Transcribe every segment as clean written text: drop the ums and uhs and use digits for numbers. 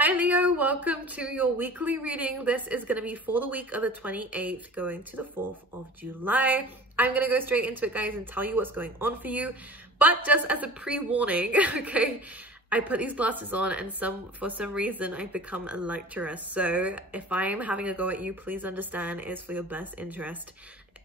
Hi Leo, welcome to your weekly reading. This is going to be for the week of the 28th going to the 4th of July. I'm going to go straight into it, guys, and tell you what's going on for you. But just as a pre-warning, okay, I put these glasses on and for some reason I've become a lecturer. So if I am having a go at you, please understand it's for your best interest.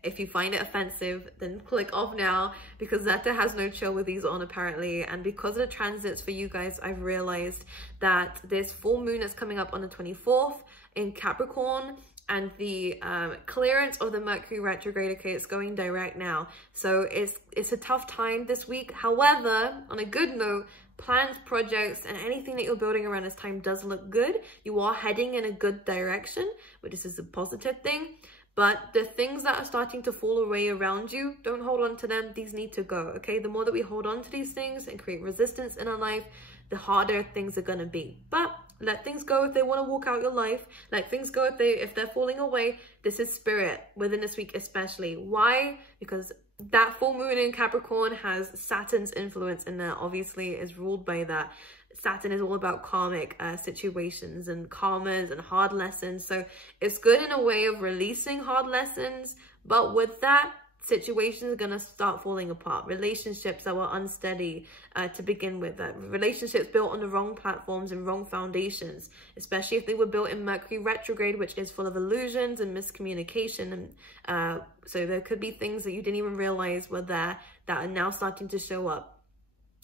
If you find it offensive, then click off now, because Zeta has no chill with these on apparently. And because of the transits for you guys, I've realized that this full moon that's coming up on the 24th in Capricorn, and the clearance of the Mercury retrograde, okay, it's going direct now. So it's a tough time this week. However, on a good note, plans, projects, and anything that you're building around this time does look good. You are heading in a good direction, but this is a positive thing. But the things that are starting to fall away around you, don't hold on to them. These need to go, okay? The more that we hold on to these things and create resistance in our life, the harder things are gonna be. But let things go if they want to walk out your life. Let things go if they're falling away. This is spirit within this week especially. Why? Because that full moon in Capricorn has Saturn's influence in there. Obviously, is ruled by that. Saturn is all about karmic situations and karmas and hard lessons. So it's good in a way of releasing hard lessons. But with that, situations are going to start falling apart. Relationships that were unsteady to begin with. Relationships built on the wrong platforms and wrong foundations. Especially if they were built in Mercury retrograde, which is full of illusions and miscommunication. And so there could be things that you didn't even realize were there that are now starting to show up.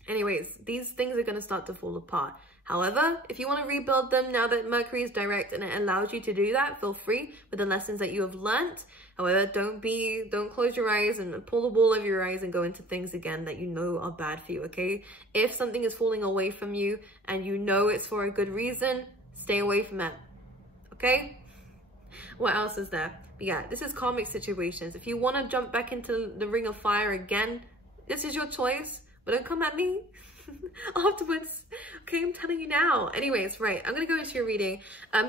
Anyways, these things are going to start to fall apart. However, if you want to rebuild them now that Mercury is direct and it allows you to do that, feel free with the lessons that you have learnt. However, don't close your eyes and pull the wool over your eyes and go into things again that you know are bad for you, okay? If something is falling away from you and you know it's for a good reason, stay away from it, okay? What else is there? But yeah, this is karmic situations. If you want to jump back into the ring of fire again, this is your choice. But don't come at me afterwards, okay? I'm telling you now. Anyways, right, I'm gonna go into your reading.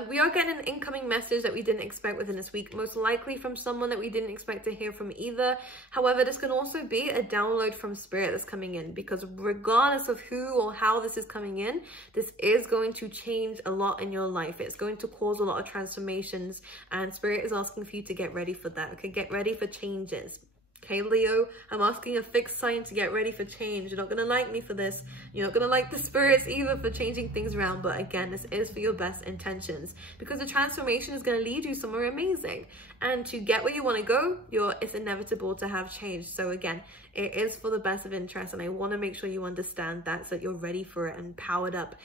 We are getting an incoming message that we didn't expect within this week, most likely from someone that we didn't expect to hear from either. However, this can also be a download from spirit that's coming in, because regardless of who or how this is coming in, this is going to change a lot in your life. It's going to cause a lot of transformations, and spirit is asking for you to get ready for that, okay? Get ready for changes. Okay, Leo, I'm asking a fixed sign to get ready for change. You're not going to like me for this. You're not going to like the spirits either for changing things around. But again, this is for your best intentions, because the transformation is going to lead you somewhere amazing. And to get where you want to go, it's inevitable to have change. So again, it is for the best of interest. And I want to make sure you understand that, so that you're ready for it and powered up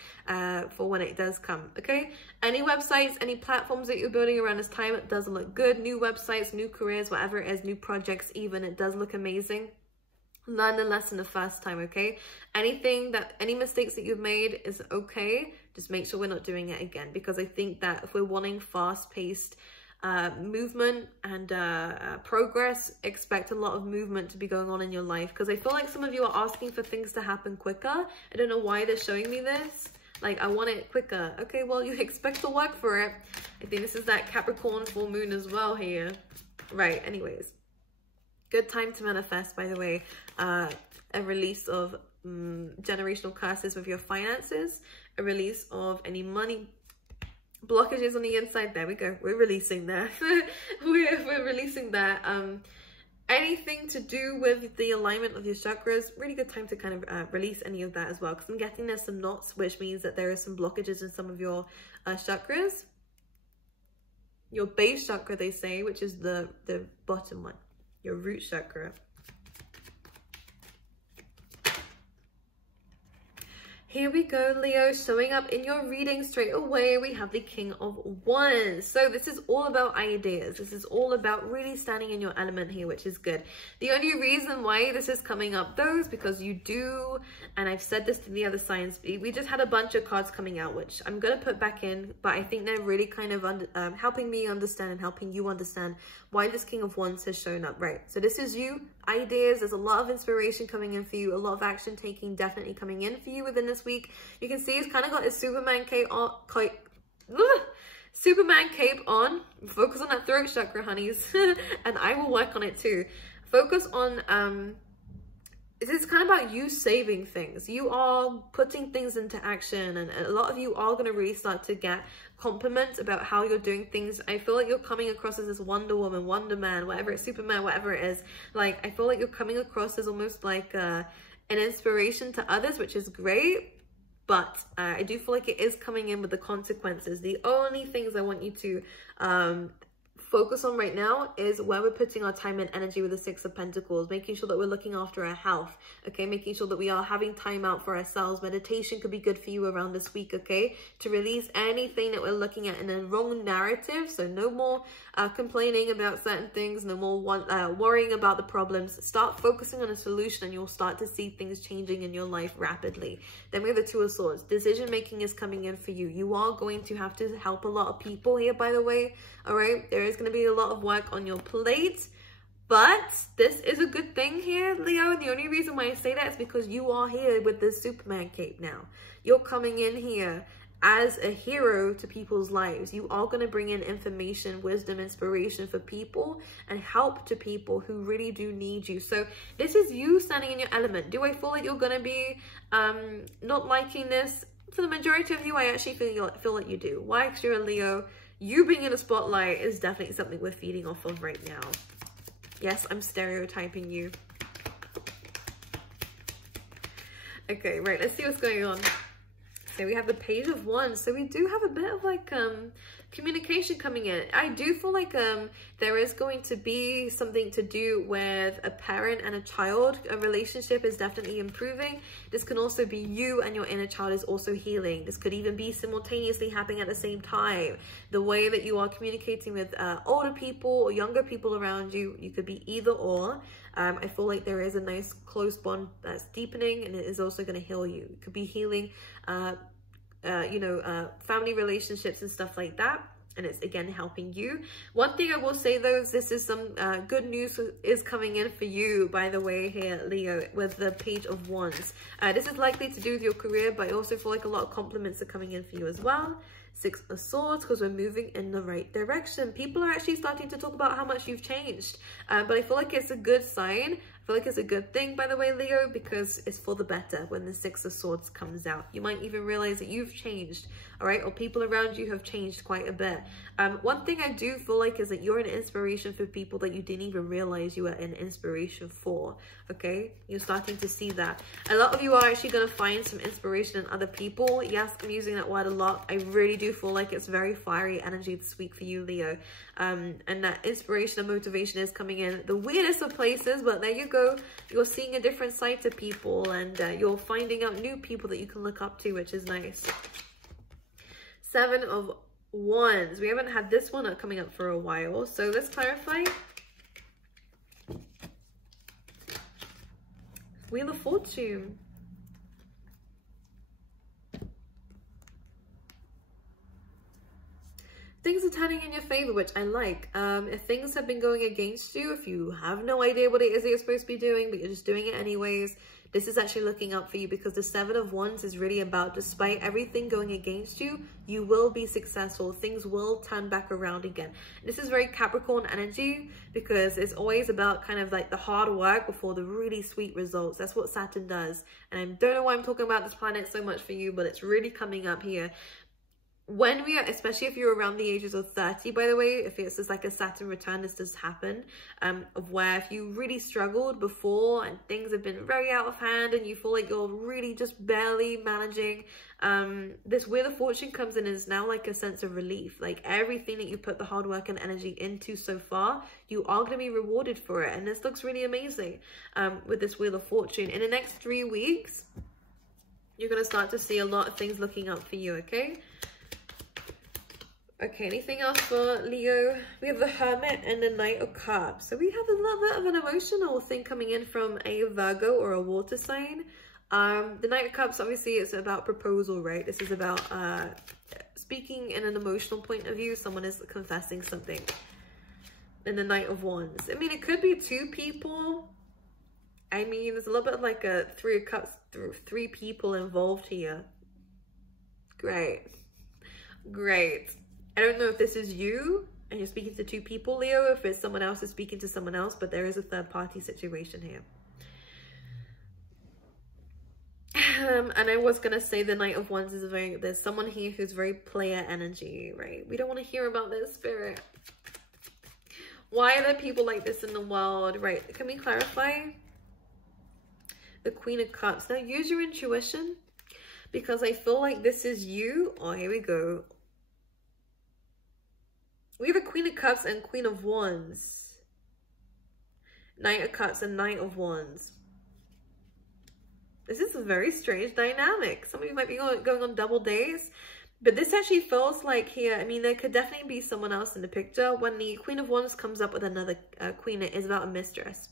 for when it does come. Okay, any websites, any platforms that you're building around this time, it does look good. New websites, new careers, whatever it is, new projects even, it does look amazing. Learn the lesson the first time, okay? Any mistakes that you've made is okay. Just make sure we're not doing it again, because I think that if we're wanting fast-paced movement and progress, expect a lot of movement to be going on in your life, because I feel like some of you are asking for things to happen quicker. I don't know why they're showing me this. Like, I want it quicker. Okay, well, you expect to work for it. I think this is that Capricorn full moon as well here. Right, anyways. Good time to manifest, by the way. A release of generational curses with your finances. A release of any money blockages on the inside. There we go. We're releasing that. we're releasing that. Anything to do with the alignment of your chakras, really good time to kind of release any of that as well, because I'm getting there's some knots, which means that there is some blockages in some of your chakras. Your base chakra, they say, which is the bottom one, your root chakra. Here we go, Leo, showing up in your reading straight away. We have the King of Wands. So this is all about ideas. This is all about really standing in your element here, which is good. The only reason why this is coming up, though, is because you do, and I've said this to the other signs, we just had a bunch of cards coming out, which I'm going to put back in, but I think they're really kind of helping me understand and helping you understand why this King of Wands has shown up, right? So this is you, ideas. There's a lot of inspiration coming in for you, a lot of action taking definitely coming in for you within this week. You can see he's kind of got his Superman cape on. Superman cape on. Focus on that throat chakra, honeys. And I will work on it too. Focus on it's kind of about you saving things. You are putting things into action, and a lot of you are going to really start to get compliments about how you're doing things. I feel like you're coming across as this Wonder Woman, Wonder Man, whatever it's, Superman, whatever it is. Like, I feel like you're coming across as almost like an inspiration to others, which is great. But I do feel like it is coming in with the consequences. The only things I want you to focus on right now is where we're putting our time and energy with the Six of Pentacles, making sure that we're looking after our health, okay, making sure that we are having time out for ourselves. Meditation could be good for you around this week, okay, to release anything that we're looking at in a wrong narrative. So no more complaining about certain things, no more worrying about the problems. Start focusing on a solution, and you'll start to see things changing in your life rapidly. Then we have the Two of Swords. Decision making is coming in for you. You are going to have to help a lot of people here, by the way. All right, there is going to be a lot of work on your plate, but this is a good thing here, Leo. And the only reason why I say that is because you are here with this Superman cape now. You're coming in here as a hero to people's lives. You are going to bring in information, wisdom, inspiration for people, and help to people who really do need you. So this is you standing in your element. Do I feel like you're going to be not liking this? For the majority of you, I actually feel like you do. Why? Because you're a Leo. You being in the spotlight is definitely something we're feeding off of right now. Yes, I'm stereotyping you. Okay, right, let's see what's going on. So we have the Page of Wands. So we do have a bit of like communication coming in. I do feel like there is going to be something to do with a parent and a child. A relationship is definitely improving. This can also be you and your inner child is also healing. This could even be simultaneously happening at the same time. The way that you are communicating with older people or younger people around you, you could be either or. I feel like there is a nice close bond that's deepening, and it is also going to heal you. It could be healing family relationships and stuff like that, and it's again helping you. One thing I will say though is this is some good news is coming in for you, by the way, here, Leo, with the Page of Wands. This is likely to do with your career, but I also feel like a lot of compliments are coming in for you as well. Six of Swords, because we're moving in the right direction. People are actually starting to talk about how much you've changed, but I feel like it's a good sign. I feel like it's a good thing, by the way, Leo, because it's for the better when the Six of Swords comes out. You might even realize that you've changed, all right? Or people around you have changed quite a bit. One thing I do feel like is that you're an inspiration for people that you didn't even realize you were an inspiration for, okay? You're starting to see that. A lot of you are actually going to find some inspiration in other people. Yes, I'm using that word a lot. I really do feel like it's very fiery energy this week for you, Leo. And that inspiration and motivation is coming in the weirdest of places, but there you go. You're seeing a different side to people, and you're finding out new people that you can look up to, which is nice. Seven of Wands. We haven't had this one coming up for a while, so let's clarify. Wheel of Fortune. Things are turning in your favor, which I like. If things have been going against you, if you have no idea what it is that you're supposed to be doing, but you're just doing it anyways, this is actually looking up for you, because the Seven of Wands is really about, despite everything going against you, you will be successful. Things will turn back around again. This is very Capricorn energy, because it's always about kind of like the hard work before the really sweet results. That's what Saturn does. And I don't know why I'm talking about this planet so much for you, but it's really coming up here. When we are, especially if you're around the ages of 30, by the way, if it's just like a Saturn return, this does happen, of where if you really struggled before and things have been very out of hand and you feel like you're really just barely managing, this Wheel of Fortune comes in and is now like a sense of relief. Like everything that you put the hard work and energy into so far, you are going to be rewarded for it. And this looks really amazing with this Wheel of Fortune. In the next 3 weeks, you're going to start to see a lot of things looking up for you, okay? Okay, anything else for Leo? We have the Hermit and the Knight of Cups. So we have a little bit of an emotional thing coming in from a Virgo or a water sign. The Knight of Cups, obviously, it's about proposal, right? This is about speaking in an emotional point of view. Someone is confessing something. And the Knight of Wands. I mean, it could be two people. I mean, there's a little bit of like a Three of Cups, 3 people involved here. Great. Great. I don't know if this is you and you're speaking to 2 people, Leo, if it's someone else is speaking to someone else, but there is a third party situation here. And I was gonna say the Knight of Wands is there's someone here who's very player energy, right? We don't want to hear about this, Spirit. Why are there people like this in the world? Right, can we clarify? The Queen of Cups. Now use your intuition, because I feel like this is you. Oh, here we go. We have a Queen of Cups and Queen of Wands. Knight of Cups and Knight of Wands. This is a very strange dynamic. Some of you might be going on double days. But this actually feels like here, I mean, there could definitely be someone else in the picture. When the Queen of Wands comes up with another queen, it is about a mistress.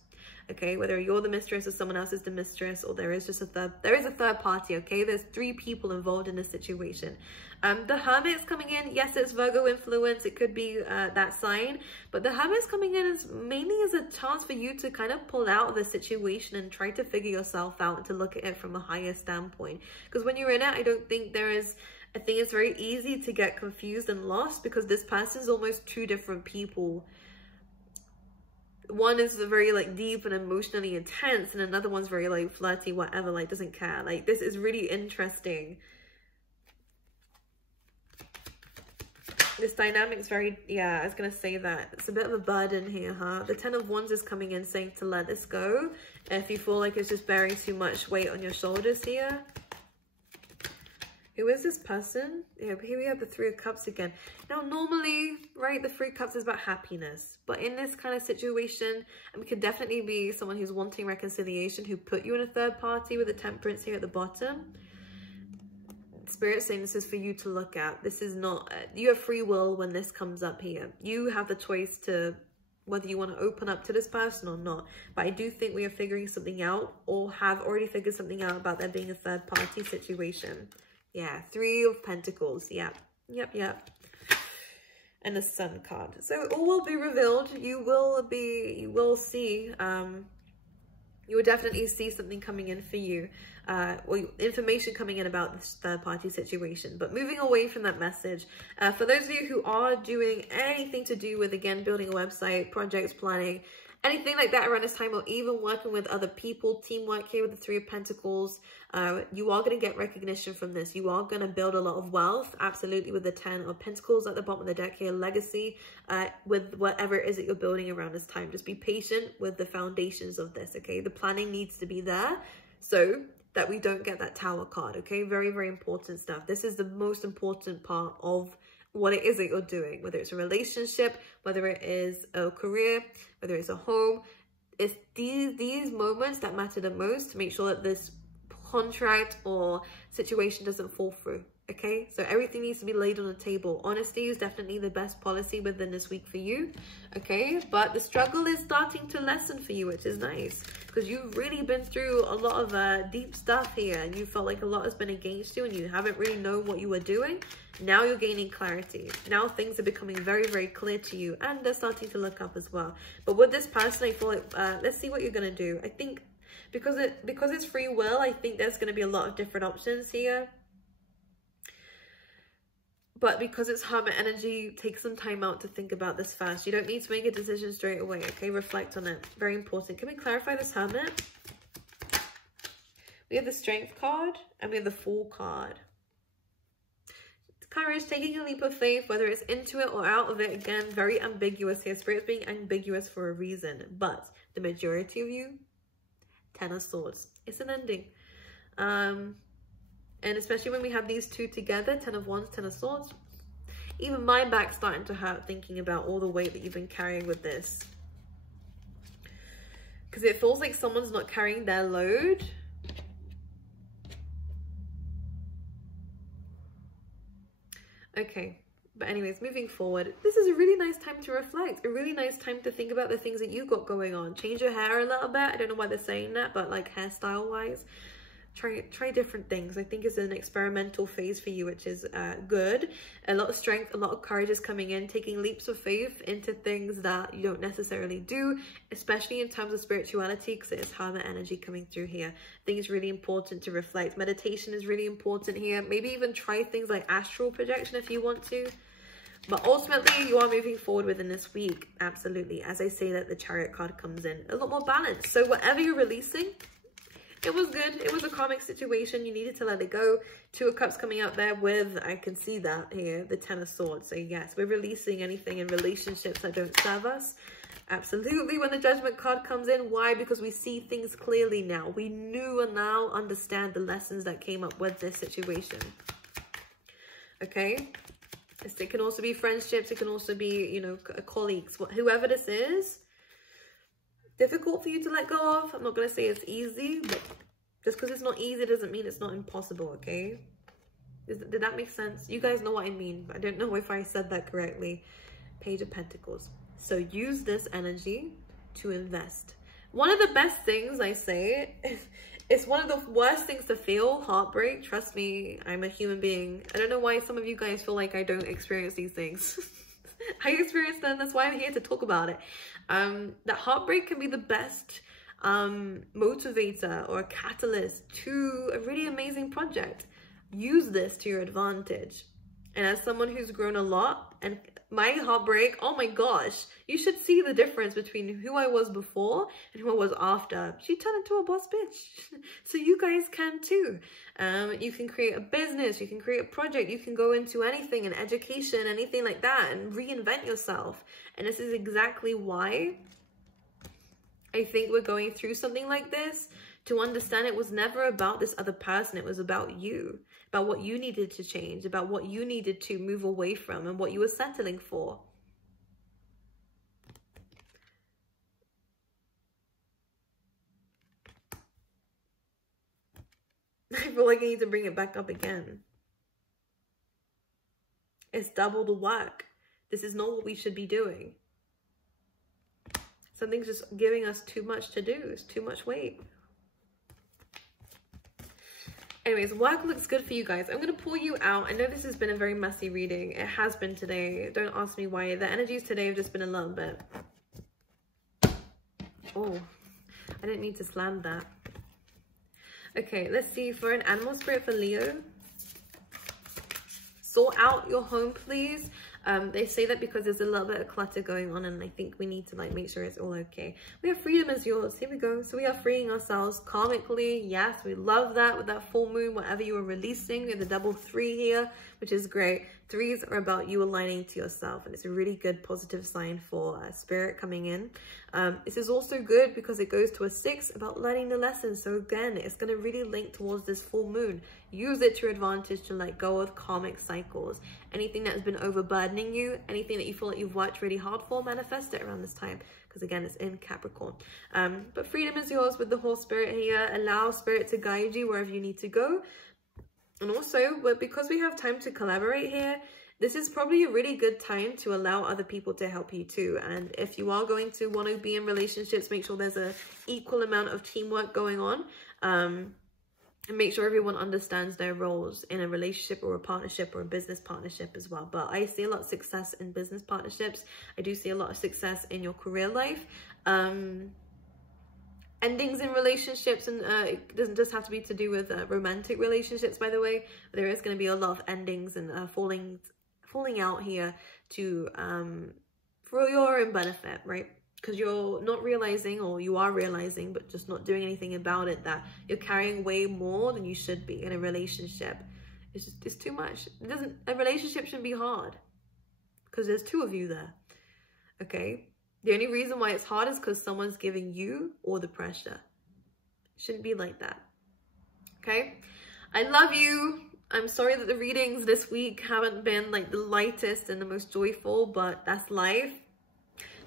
Okay, whether you're the mistress or someone else is the mistress, or there is a third party, okay? There's 3 people involved in this situation. The Hermit's coming in. Yes, it's Virgo influence. It could be that sign. But the Hermit's coming in is mainly as a chance for you to kind of pull out of the situation and try to figure yourself out and to look at it from a higher standpoint. Because when you're in it, I don't think there is... I think it's very easy to get confused and lost, because this person is almost 2 different people. One is very like deep and emotionally intense, and another one's very like flirty, whatever, like doesn't care. Like this is really interesting. This dynamic is very, yeah, I was gonna say that. It's a bit of a burden here, huh? The Ten of Wands is coming in saying to let this go if you feel like it's just bearing too much weight on your shoulders here. Who is this person? Yeah, here we have the Three of Cups again. Now, normally, right, the Three of Cups is about happiness. But in this kind of situation, and it could definitely be someone who's wanting reconciliation, who put you in a third party with the Temperance here at the bottom. Spirit's saying this is for you to look at. This is not... you have free will when this comes up here. You have the choice to... whether you want to open up to this person or not. But I do think we are figuring something out, or have already figured something out about there being a third party situation. Yeah, 3 of Pentacles. Yeah. Yep. And the Sun card. So it all will be revealed. You will see, you will definitely see something coming in for you. Or information coming in about this third party situation. But moving away from that message, for those of you who are doing anything to do with, again, building a website, projects, planning, anything like that around this time, or even working with other people, teamwork here with the Three of Pentacles, you are going to get recognition from this. You are going to build a lot of wealth, absolutely, with the 10 of Pentacles at the bottom of the deck here, legacy, with whatever it is that you're building around this time. Just be patient with the foundations of this, okay? The planning needs to be there so that we don't get that Tower card, okay? Very, very important stuff. This is the most important part of what it is that you're doing, whether it's a relationship, whether it is a career, whether it's a home. It's these moments that matter the most to make sure that this contract or situation doesn't fall through, okay? So everything needs to be laid on the table. Honesty is definitely the best policy within this week for you, okay? But the struggle is starting to lessen for you, which is nice, because you've really been through a lot of deep stuff here, and you felt like a lot has been against you and you haven't really known what you were doing. Now you're gaining clarity. Now things are becoming very, very clear to you, and they're starting to look up as well. But with this person, I feel like, let's see what you're going to do. I think because it's free will, I think there's going to be a lot of different options here. But because it's Hermit energy, take some time out to think about this first. You don't need to make a decision straight away, okay? Reflect on it. Very important. Can we clarify this Hermit? We have the Strength card, and we have the Fool card. Courage, taking a leap of faith, whether it's into it or out of it. Again, very ambiguous here. Spirit's being ambiguous for a reason. But the majority of you, 10 of Swords. It's an ending. And especially when we have these two together, 10 of Wands, 10 of Swords. Even my back's starting to hurt thinking about all the weight that you've been carrying with this. Because it feels like someone's not carrying their load. Okay, but anyways, moving forward, this is a really nice time to reflect, a really nice time to think about the things that you got going on. Change your hair a little bit. I don't know why they're saying that, but like hairstyle wise, try different things. I think it's an experimental phase for you, which is good. A lot of strength, a lot of courage is coming in, taking leaps of faith into things that you don't necessarily do, especially in terms of spirituality, because it is Hermit energy coming through here. I think it's really important to reflect. Meditation is really important here. Maybe even try things like astral projection if you want to. But ultimately, you are moving forward within this week. Absolutely. As I say that, the Chariot card comes in. A lot more balance. So whatever you're releasing, it was good. It was a karmic situation. You needed to let it go. Two of Cups coming out there with, I can see that here, the Ten of Swords. So yes, we're releasing anything in relationships that don't serve us. Absolutely. When the Judgment card comes in, why? Because we see things clearly now. We knew and now understand the lessons that came up with this situation. Okay. It can also be friendships. It can also be, you know, colleagues, whoever this is. Difficult for you to let go of. I'm not going to say it's easy, but just because it's not easy doesn't mean it's not impossible, okay? Did that make sense? You guys know what I mean. I don't know if I said that correctly. Page of Pentacles. So use this energy to invest. One of the best things I say is, it's one of the worst things to feel, heartbreak. Trust me, I'm a human being. I don't know why some of you guys feel like I don't experience these things. I experience them. That's why I'm here to talk about it. That heartbreak can be the best motivator or a catalyst to a really amazing project. Use this to your advantage. And as someone who's grown a lot, and my heartbreak, oh my gosh, you should see the difference between who I was before and who I was after. She turned into a boss bitch. So you guys can too. You can create a business, you can create a project, you can go into anything, an education, anything like that, and reinvent yourself. And this is exactly why I think we're going through something like this, to understand it was never about this other person. It was about you, about what you needed to change, about what you needed to move away from and what you were settling for. I feel like I need to bring it back up again. It's double the work. This is not what we should be doing. Something's just giving us too much to do. It's too much weight. Anyways, work looks good for you guys. I'm going to pull you out. I know this has been a very messy reading. It has been today. Don't ask me why. The energies today have just been a little bit... Oh, I didn't mean to slam that. Okay, let's see. For an animal spirit for Leo. Sort out your home, please. They say that because there's a little bit of clutter going on, and I think we need to like make sure it's all okay. We have freedom as yours. Here we go. So we are freeing ourselves karmically. Yes, we love that with that full moon, whatever you were releasing. We have the double 3 here, which is great. 3s are about you aligning to yourself, and it's a really good positive sign for spirit coming in. This is also good because it goes to a 6 about learning the lessons. So again, it's going to really link towards this full moon. Use it to your advantage to let go of karmic cycles. Anything that has been overburdening you, anything that you feel like you've worked really hard for, manifest it around this time. Because again, it's in Capricorn. But freedom is yours with the horse spirit here. Allow spirit to guide you wherever you need to go. And also, because we have time to collaborate here, this is probably a really good time to allow other people to help you too. And if you are going to want to be in relationships, make sure there's an equal amount of teamwork going on. And make sure everyone understands their roles in a relationship or a partnership or a business partnership as well. But I see a lot of success in business partnerships. I do see a lot of success in your career life. Endings in relationships, and it doesn't just have to be to do with romantic relationships, by the way. There is going to be a lot of endings and falling out here to for your own benefit, right? Because you're not realizing, or you are realizing, but just not doing anything about it, that you're carrying way more than you should be in a relationship. It's too much. A relationship shouldn't be hard because there's 2 of you there. Okay. The only reason why it's hard is because someone's giving you all the pressure. It shouldn't be like that. Okay. I love you. I'm sorry that the readings this week haven't been like the lightest and the most joyful, but that's life.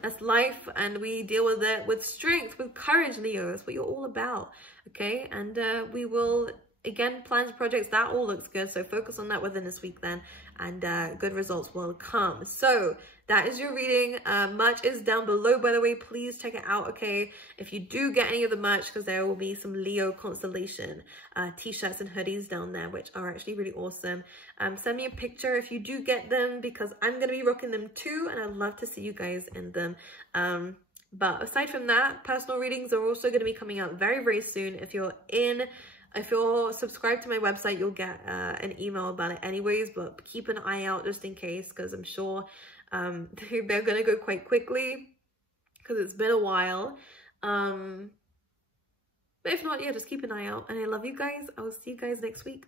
That's life, and we deal with it with strength, with courage, Leo. That's what you're all about, okay? And we will, again, plan projects. That all looks good, so focus on that within this week then, and good results will come. So that is your reading. Merch is down below, by the way. Please check it out, okay? If you do get any of the merch, because there will be some Leo constellation t-shirts and hoodies down there, which are actually really awesome. Send me a picture if you do get them, because I'm going to be rocking them too, and I'd love to see you guys in them. But aside from that, personal readings are also going to be coming out very, very soon. If you're subscribed to my website, you'll get an email about it anyways, but keep an eye out just in case, because I'm sure they're gonna go quite quickly because it's been a while. But But if not, yeah, just keep an eye out. And I love you guys. I will see you guys next week.